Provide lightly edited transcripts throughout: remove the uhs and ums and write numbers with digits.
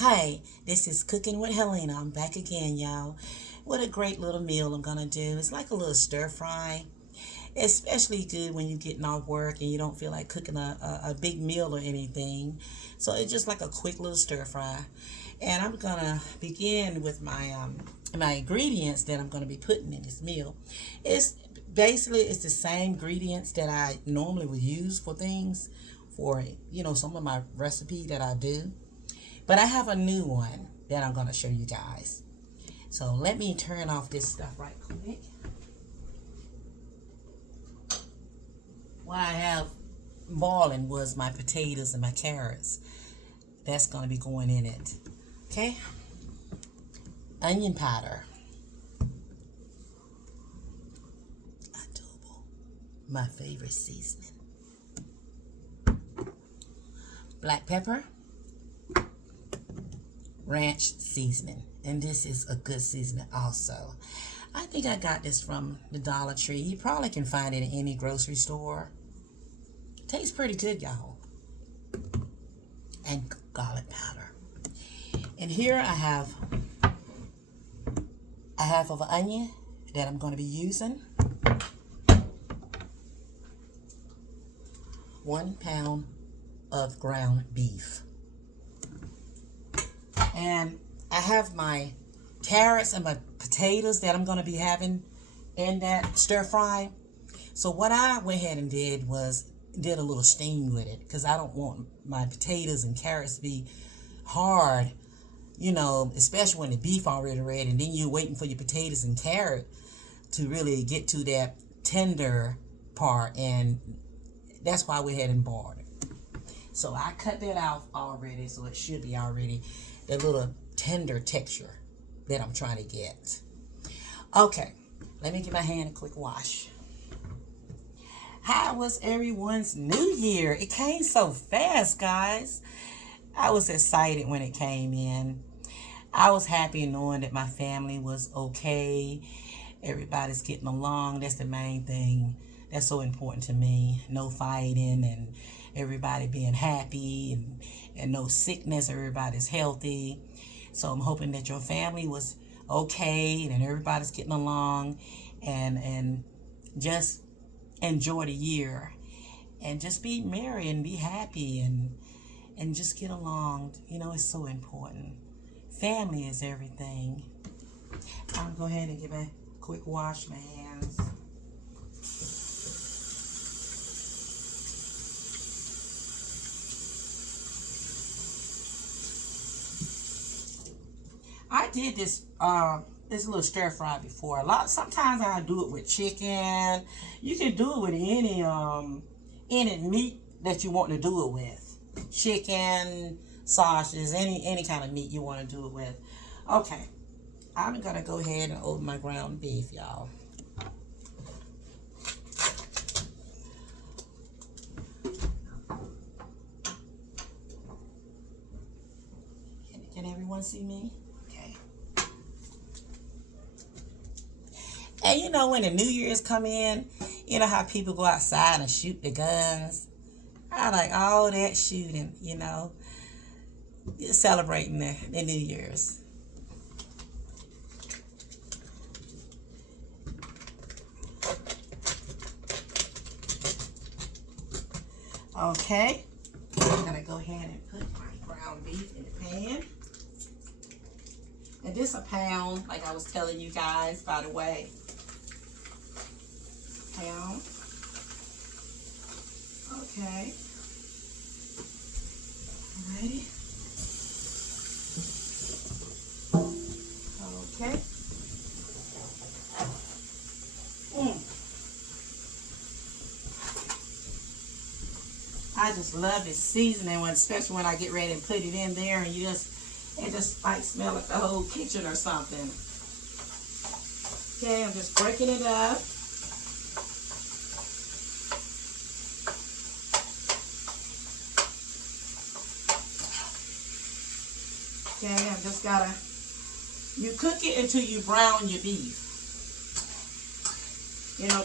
Hi, this is Cooking with Helena. I'm back again, y'all. What a great little meal I'm gonna do. It's like a little stir fry. Especially good when you're getting off work and you don't feel like cooking a big meal or anything. So it's just like a quick little stir fry. And I'm gonna begin with my ingredients that I'm gonna be putting in this meal. It's it's the same ingredients that I normally would use for things for some of my recipe that I do. But I have a new one that I'm gonna show you guys. So let me turn off this stuff right quick. What I have boiling was my potatoes and my carrots. That's going to be going in it. Okay? Onion powder. Adobo. My favorite seasoning. Black pepper. Ranch seasoning. And this is a good seasoning also. I think I got this from the Dollar Tree. You probably can find it in any grocery store. Tastes pretty good, y'all. And garlic powder. And here I have a half of an onion that I'm going to be using. 1 pound of ground beef. And I have my carrots and my potatoes that I'm going to be having in that stir fry. So what I went ahead and did a little steam with it because I don't want my potatoes and carrots to be hard, especially when the beef already ready and then you're waiting for your potatoes and carrot to really get to that tender part, and that's why I went ahead and boiled it. So I cut that out already, so it should be already the little tender texture that I'm trying to get. Okay, let me give my hand a quick wash. How was everyone's new year? It came so fast, guys. I was excited when it came in. I was happy knowing that my family was okay. Everybody's getting along. That's the main thing. That's so important to me. No fighting and everybody being happy and no sickness. Everybody's healthy. So I'm hoping that your family was okay and everybody's getting along and just enjoy the year and just be merry and be happy and just get along. It's so important. Family is everything. I'll go ahead and give a quick wash my hands. I did this little stir fry before. Sometimes I do it with chicken. You can do it with any meat that you want to do it with. Chicken, sausages, any kind of meat you want to do it with. Okay, I'm gonna go ahead and open my ground beef, y'all. Can everyone see me? And when the New Year's come in, you know how people go outside and shoot the guns? I like all that shooting, celebrating the New Year's. Okay, I'm going to go ahead and put my ground beef in the pan. And this a pound, like I was telling you guys, by the way. Pound. Okay. Alrighty. Okay. I just love this seasoning one, especially when I get ready to put it in there and it just might smell like the whole kitchen or something. Okay, I'm just breaking it up. Okay, I'm just you cook it until you brown your beef.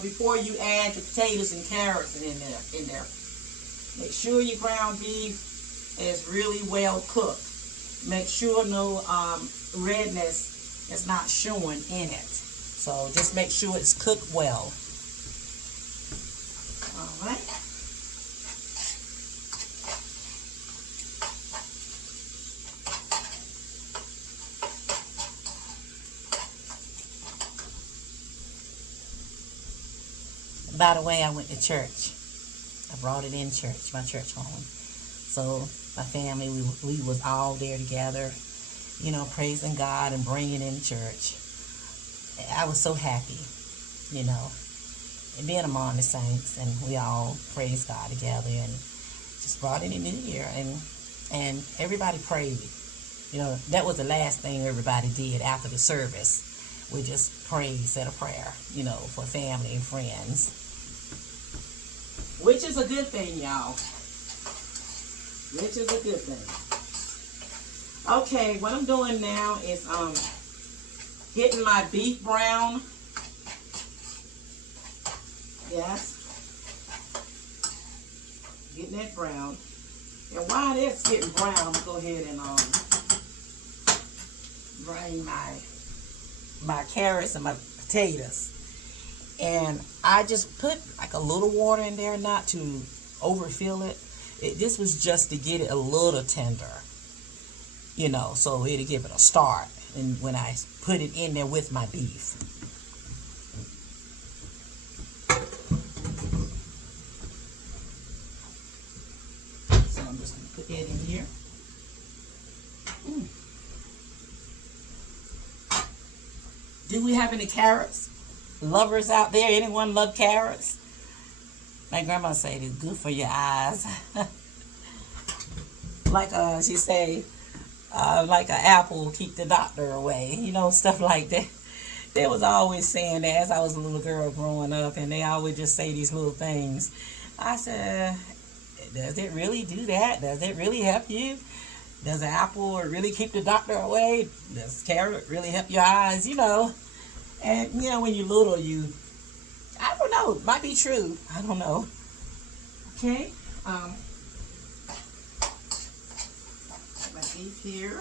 Before you add your potatoes and carrots in there. Make sure your ground beef is really well cooked. Make sure no redness is not showing in it. So just make sure it's cooked well. All right. By the way, I went to church. I brought it in church, my church home. So my family, we was all there together, you know, praising God and bringing in church. I was so happy, you know, and being among the saints, and we all praised God together and just brought in the new year, and everybody prayed. You know, that was the last thing everybody did after the service. We just prayed, said a prayer, you know, for family and friends. Which is a good thing, y'all. Which is a good thing. Okay, what I'm doing now is getting my beef brown. Yes. Getting that brown. And while that's getting brown, I'm gonna go ahead and drain my carrots and my potatoes. And I just put like a little water in there, not to overfill it. This was just to get it a little tender, you know, so it'll give it a start. And when I put it in there with my beef. So I'm just going to put that in here. Do we have any carrots? Lovers out there? Anyone love carrots? My grandma said it's good for your eyes. Like she say, like an apple keep the doctor away. You know, stuff like that. They was always saying that as I was a little girl growing up, and they always just say these little things. I said, does it really do that? Does it really help you? Does an apple really keep the doctor away? Does carrot really help your eyes? You know. And, you know, when you're little, I don't know, it might be true. I don't know. Okay. My beef here.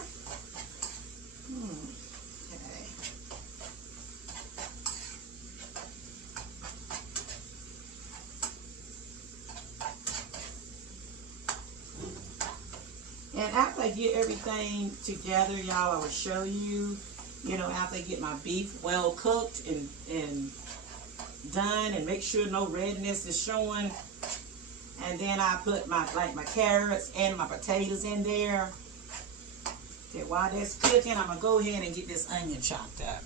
Okay. And after I get everything together, y'all, I will show you. You know, after I get my beef well cooked and done, and make sure no redness is showing, and then I put my carrots and my potatoes in there. Okay, while that's cooking, I'm gonna go ahead and get this onion chopped up.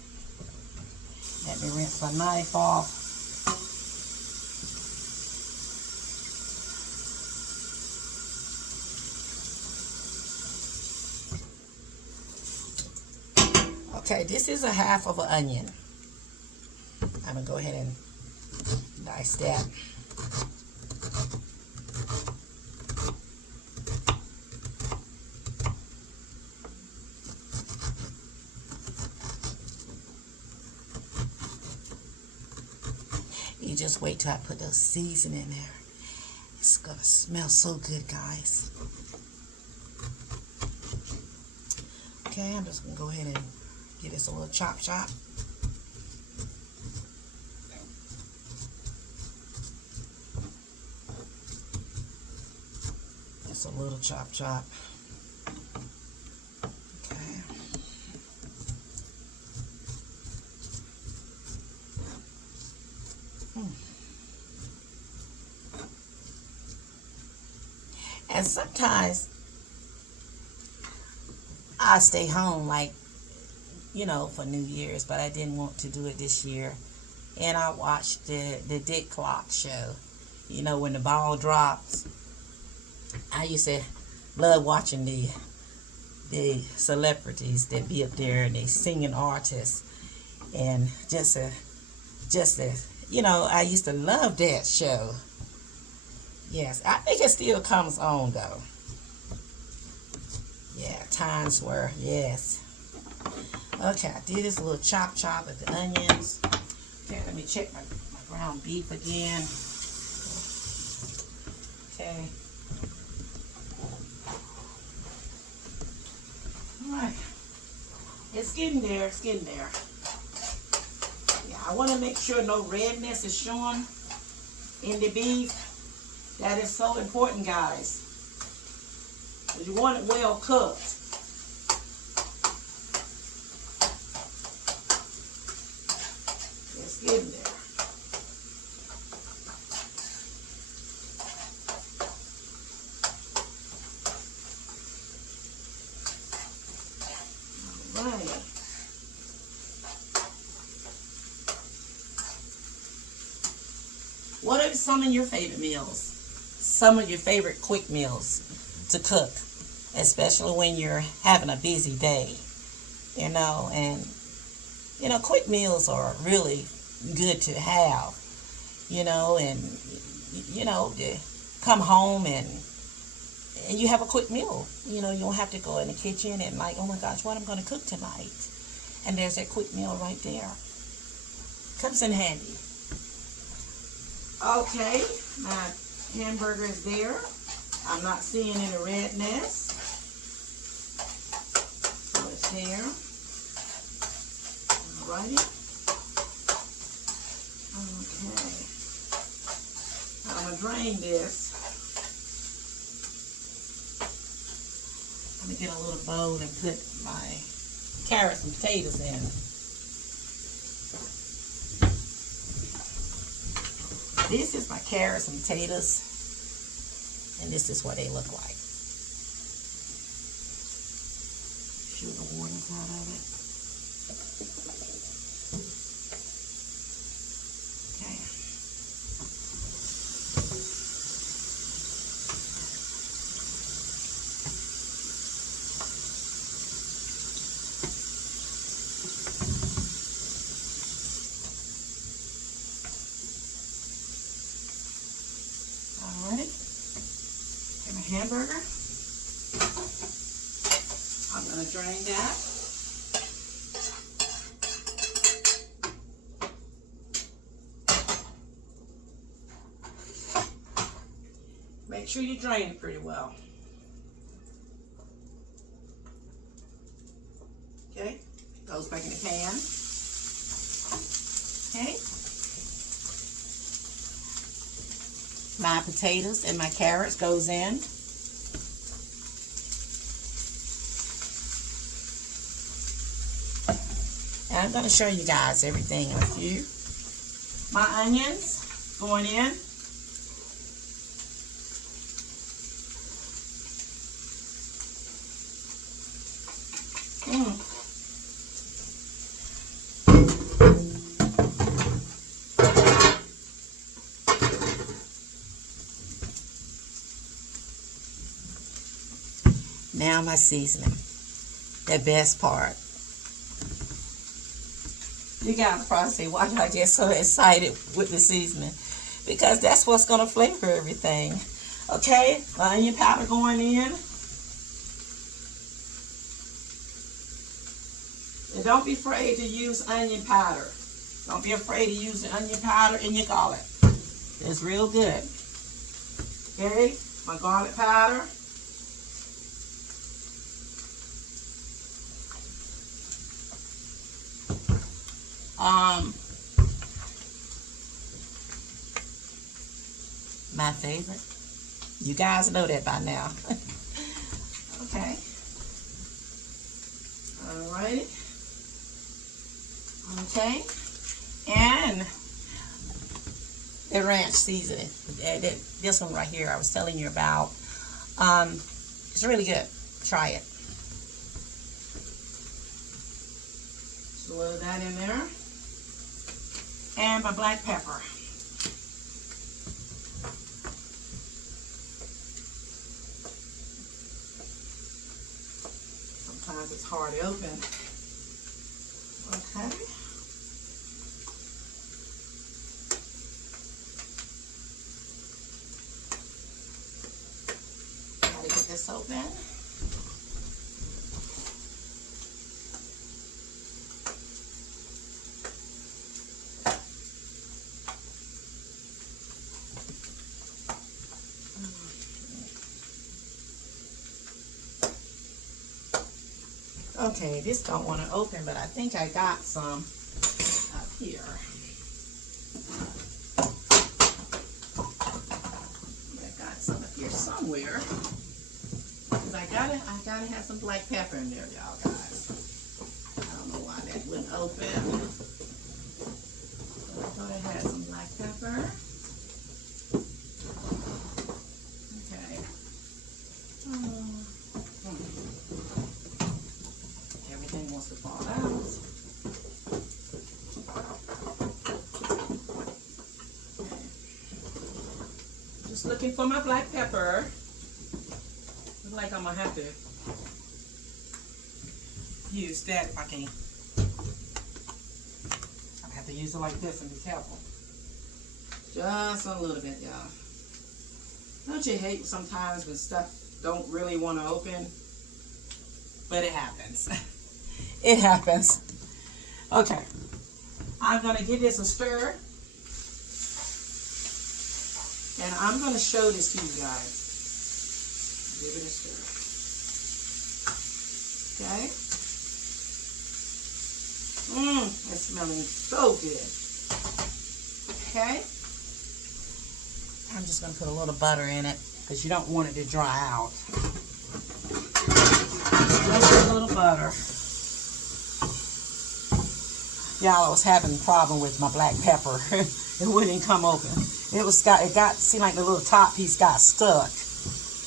Let me rinse my knife off. Okay, this is a half of an onion. I'm going to go ahead and dice that. You just wait till I put those seasoning in there. It's going to smell so good, guys. Okay, I'm just going to go ahead and get this a little chop. Just a little chop. Okay. And sometimes I stay home, like, you know, for New Year's, but I didn't want to do it this year. And I watched the Dick Clark show. You know, when the ball drops. I used to love watching the celebrities that be up there, and they singing artists, and just you know, I used to love that show. Yes, I think it still comes on though. Yeah, Times Square, yes. Okay, I did this little chop with the onions. Okay, let me check my ground beef again. Okay. It's getting there. It's getting there. Yeah, I want to make sure no redness is showing in the beef. That is so important, guys. You want it well cooked. It's getting there. All right. What are some of your favorite meals? Some of your favorite quick meals to cook, especially when you're having a busy day, and quick meals are really good to have, and you come home and you have a quick meal. You don't have to go in the kitchen and like, oh my gosh, what I'm going to cook tonight. And there's that quick meal right there. Comes in handy. Okay, my hamburger is there. I'm not seeing any redness. So it's there. Alrighty. Okay. I'm going to drain this. Let me get a little bowl and put my carrots and potatoes in. This is my carrots and potatoes, and this is what they look like. Shoot the water out of it. Okay. Alright, here's my hamburger. I'm going to drain that. Make sure you drain it pretty well. Okay, goes back in the pan. Okay. My potatoes and my carrots goes in. And I'm going to show you guys everything in a few. My onions going in. Now my seasoning, the best part. You guys probably say, why do I get so excited with the seasoning? Because that's what's going to flavor everything. Okay, my onion powder going in. And don't be afraid to use onion powder. Don't be afraid to use the onion powder in your garlic. It's real good. Okay, my garlic powder. My favorite. You guys know that by now. Okay. Alrighty. Okay. And the ranch seasoning. This one right here I was telling you about. It's really good. Try it. Just a little of that in there. And my black pepper. Sometimes it's hard to open. Okay. Gotta get this open. Okay, this don't want to open, but I think I got some up here. I got some up here somewhere. Cause I gotta have some black pepper in there, y'all guys. I don't know why that wouldn't open. I thought I had some black pepper. Okay. Everything wants to fall out. Okay. Just looking for my black pepper. Looks like I'm gonna have to use that if I can. I have to use it like this and be careful. Just a little bit, y'all. Don't you hate sometimes when stuff don't really want to open? But it happens. It happens. Okay. I'm going to give this a stir. And I'm going to show this to you guys. Give it a stir. Okay. It's smelling so good. Okay. I'm just going to put a little butter in it because you don't want it to dry out. Just a little butter. Y'all, I was having a problem with my black pepper. It wouldn't come open. It seemed like the little top piece got stuck.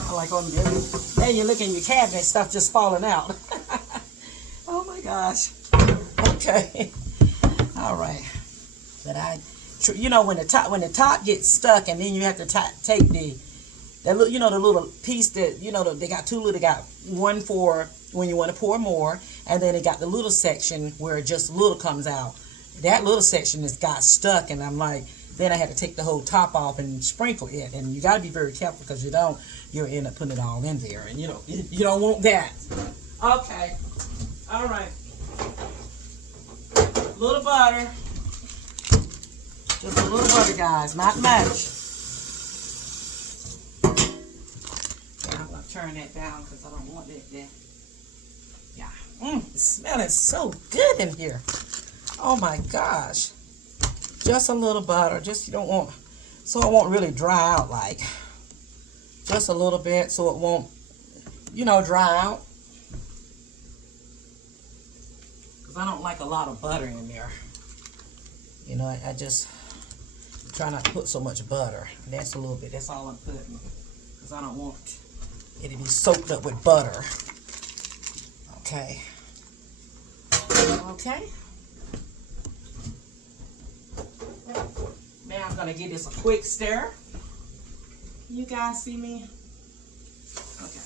I'm like, oh, then you look in your cabinet, stuff just falling out. Oh my gosh. Okay. All right. But you know, when the top gets stuck, and then you have to take the little piece that, you know, they got two little, they got one for when you want to pour more, and then they got the little section where just little comes out. That little section has got stuck, and I'm like, then I had to take the whole top off and sprinkle it, and you got to be very careful because you'll end up putting it all in there, and you don't want that. Okay. All right. A little butter. Just a little butter, guys, not much. I'm going to turn that down because I don't want that there. Yeah. It's smelling so good in here. Oh my gosh. Just a little butter. Just so it won't really dry out like. Just a little bit so it won't, dry out. Because I don't like a lot of butter in there. I just try not to put so much butter. That's a little bit. That's all I'm putting. Because I don't want it to be soaked up with butter. Okay. Okay. Now I'm going to give this a quick stir. You guys see me? Okay.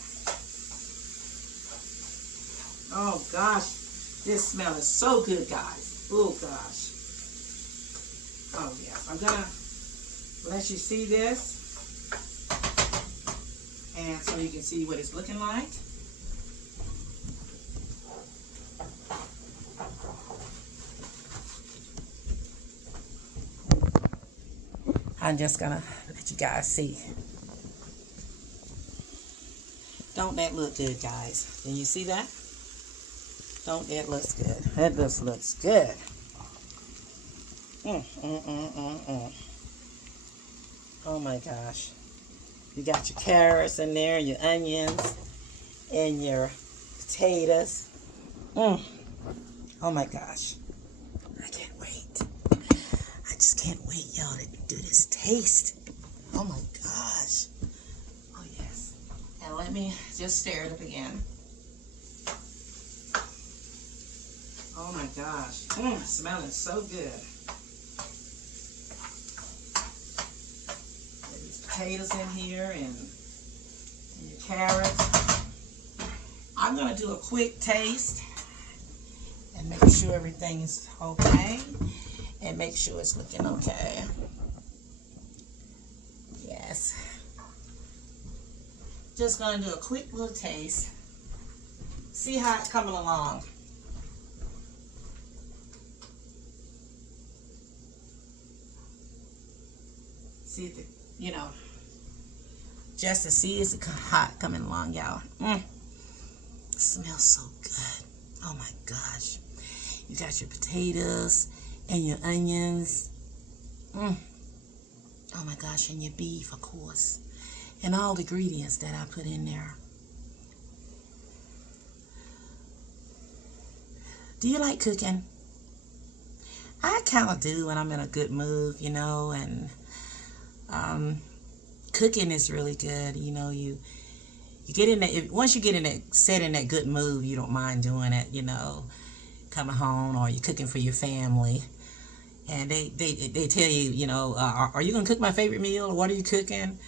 Oh gosh. This smell is so good, guys. Oh gosh. Oh yeah. I'm going to let you see this. And so you can see what it's looking like. I'm just gonna let you guys see. Don't that look good, guys? Can you see that? Don't that look good? That just looks good. Oh my gosh. You got your carrots in there, your onions, and your potatoes. Oh my gosh. I can't wait. I just can't wait, y'all, to do this taste. Oh my gosh. Oh yes. And let me just stir it up again. Oh my gosh. Smelling so good. There's potatoes in here and your carrots. I'm going to do a quick taste and make sure everything is okay. And make sure it's looking okay. Yes. Just going to do a quick little taste. See how it's coming along. See if it, just to see is it hot coming along, y'all. It smells so good. Oh my gosh. You got your potatoes and your onions. Oh my gosh, and your beef, of course. And all the ingredients that I put in there. Do you like cooking? I kind of do when I'm in a good mood, you know, and cooking is really good. You know, you get in that, once you get in that, set in that good mood, you don't mind doing it, you know, coming home or you're cooking for your family. And they tell you, you know, are you going to cook my favorite meal or what are you cooking?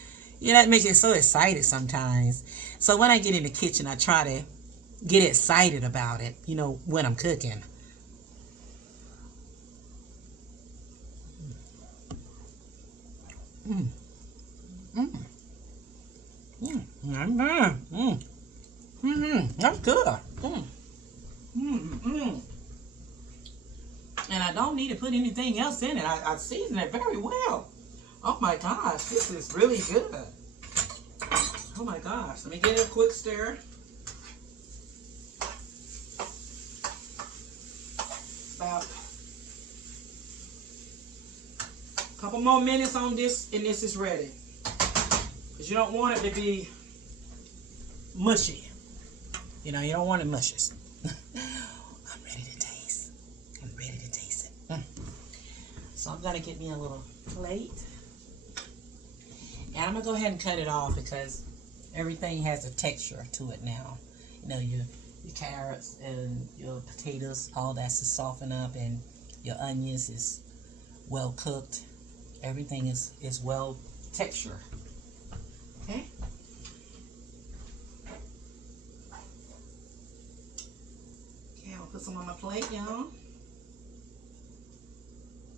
You know, that makes you so excited sometimes. So when I get in the kitchen, I try to get excited about it, you know, when I'm cooking. That's good. And I don't need to put anything else in it. I season it very well. Oh my gosh, this is really good. Oh my gosh, let me get a quick stir. About a couple more minutes on this and this is ready. Because you don't want it to be mushy. You know, you don't want it mushy. I'm ready to taste. I'm ready to taste it. So I'm going to get me a little plate. And I'm going to go ahead and cut it off because everything has a texture to it now. You know, your carrots and your potatoes, all that's to soften up, and your onions is well cooked. Everything is well textured. Okay? Okay, I'll put some on my plate, y'all.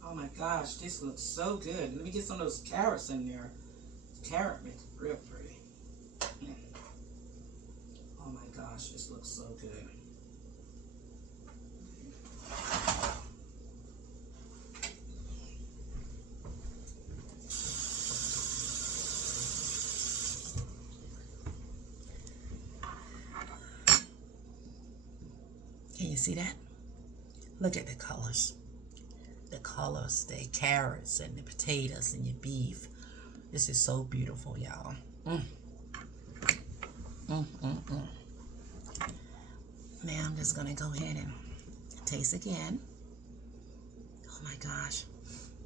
Oh my gosh, this looks so good. Let me get some of those carrots in there. Carrot makes it real pretty. Oh my gosh, this looks so good. Can you see that? Look at the colors. The colors, the carrots and the potatoes and your beef. This is so beautiful, y'all. Now I'm just gonna go ahead and taste again. Oh my gosh.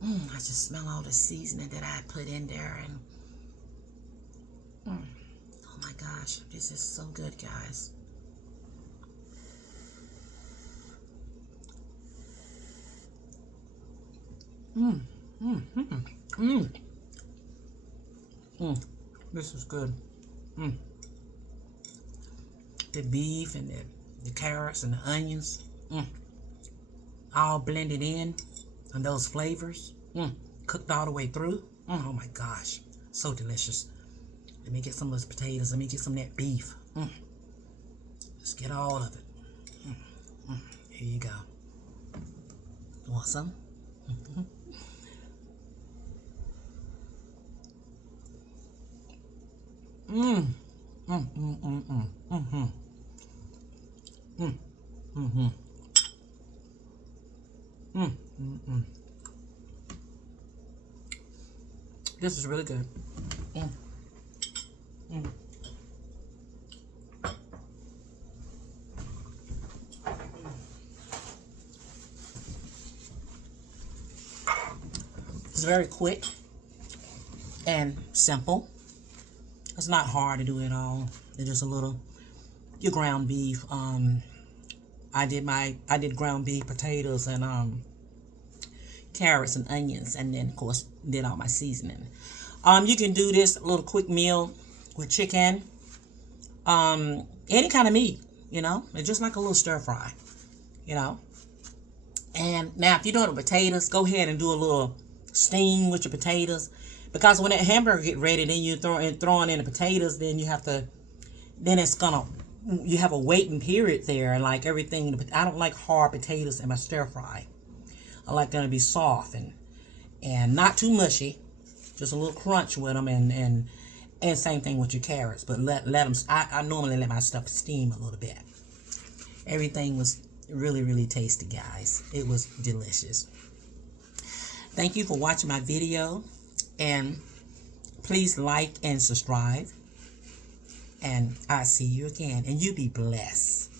I just smell all the seasoning that I put in there, and oh my gosh, this is so good, guys. This is good. The beef and the carrots and the onions, all blended in, and those flavors, cooked all the way through. Oh my gosh, so delicious. Let me get some of those potatoes. Let me get some of that beef. Let's get all of it. Here you go. Want some? This is really good. It's very quick and simple. It's not hard to do it all. It's just a little, your ground beef. I did ground beef, potatoes, and carrots and onions, and then of course did all my seasoning. You can do this little quick meal with chicken, any kind of meat, you know. It's just like a little stir fry, you know. And now if you're doing the potatoes, go ahead and do a little steam with your potatoes, because when that hamburger get ready, then you throwing in the potatoes, then you have to, then it's gonna, you have a waiting period there, and like everything. I don't like hard potatoes in my stir fry. I like them to be soft and not too mushy, just a little crunch with them, and same thing with your carrots. But let them. I normally let my stuff steam a little bit, Everything was really, really tasty, guys. It was delicious. Thank you for watching my video, and please like and subscribe, and I'll see you again, and you be blessed.